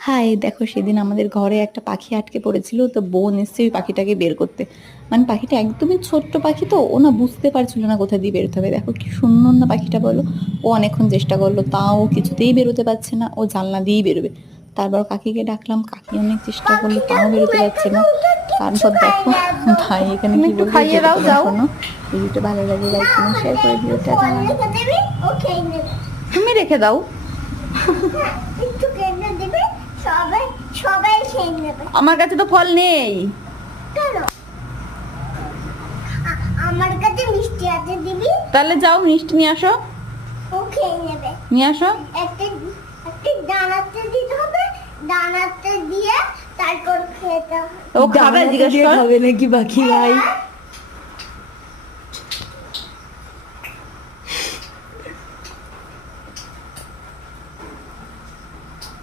High, দেখো সেদিন আমাদের ঘরে একটা পাখি আটকে পড়েছিল, তো বোন এসছে ওই পাখিটাকে বের করতে। মানে পাখিটা একদমই ছোট্ট পাখি, তো ও না বুঝতে পারছিল না কোথা দিয়ে বেরোতে হবে। দেখো কি সুন্দর না পাখিটা, বলো। ও অনেকক্ষণ চেষ্টা করলো, তাও ও কিছুতেই বেরোতে পারছে না, ও জানলা দিয়েই বেরোবে। তারপর কাকিকে ডাকলাম, কাকি অনেক চেষ্টা করলো, তাও পাখিটাকে বেরোতে পারছে এখানে না। ওকে কিচ্ছু তারপর দেখো খাইয়ে দাও। ভাই এখানে তুমি কি একটু বললো খাইয়ে যেটা দাও, তোমরা যাও। শোনো। ভিডিওটা ভালো লাগলে লাইক না, কমেন্ট শেয়ার ওকে করে একটু দিও, টাটা। ফল রেখে দেবে, ও খেয়ে নেবে। তুমি রেখে দাও। হ্যাঁ, একটু কেটে দেবে, সবাই সবাই খেয়ে নেবে। আমার কাছে তো ফল নেই। কেন? আমার কাছে মিষ্টি আছে, দিবি? তাহলে যাও মিষ্টি নিয়ে আসো। ও খেয়ে নেবে। নিয়ে আসো। একটা একটা দানাতে দিতে হবে, দানাতে দিয়ে তারপর খেতে হবে। ও খাবে জিজ্ঞেস কর। খাবে নাকি পাখি ভাই?